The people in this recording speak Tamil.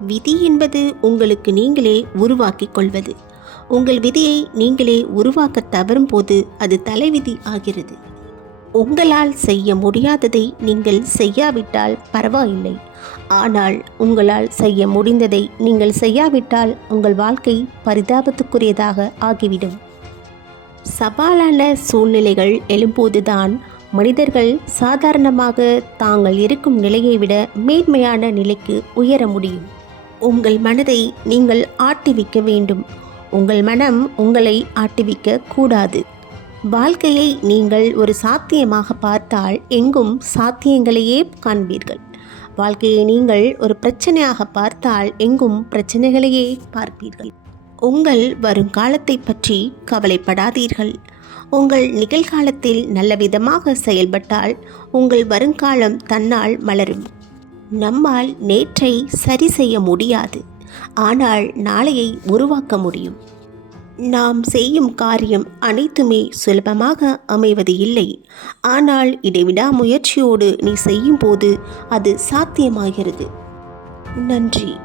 விதி என்பது உங்களுக்கு நீங்களே உருவாக்கிக் கொள்வது. உங்கள் விதியை நீங்களே உருவாக்க தவறும் போது அது தலைவிதி ஆகிறது. உங்களால் செய்ய முடியாததை நீங்கள் செய்யாவிட்டால் பரவாயில்லை. ஆனால் உங்களால் செய்ய முடிந்ததை நீங்கள் செய்யாவிட்டால் உங்கள் வாழ்க்கை பரிதாபத்துக்குரியதாக ஆகிவிடும். சவாலான சூழ்நிலைகள் எழும்போதுதான் மனிதர்கள் சாதாரணமாக தாங்கள் இருக்கும் நிலையை விட மேன்மையான நிலைக்கு உயர முடியும். உங்கள் மனதை நீங்கள் ஆட்டிவிக்க வேண்டும். உங்கள் மனம் உங்களை ஆட்டிவிக்க கூடாது. வாழ்க்கையை நீங்கள் ஒரு சாத்தியமாக பார்த்தால் எங்கும் சாத்தியங்களையே காண்பீர்கள். வாழ்க்கையை நீங்கள் ஒரு பிரச்சனையாக பார்த்தால் எங்கும் பிரச்சனைகளையே பார்ப்பீர்கள். உங்கள் வருங்காலத்தை பற்றி கவலைப்படாதீர்கள். உங்கள் நிகழ்காலத்தில் நல்ல விதமாக செயல்பட்டால் உங்கள் வருங்காலம் தன்னால் மலரும். நம்மால் நேற்றை சரி செய்ய முடியாது. ஆனால் நாளையை உருவாக்க முடியும். நாம் செய்யும் காரியம் அனைத்துமே சுலபமாக அமைவது இல்லை. ஆனால் இடைவிடா முயற்சியோடு நீ செய்யும்போது அது சாத்தியமாகிறது. நன்றி.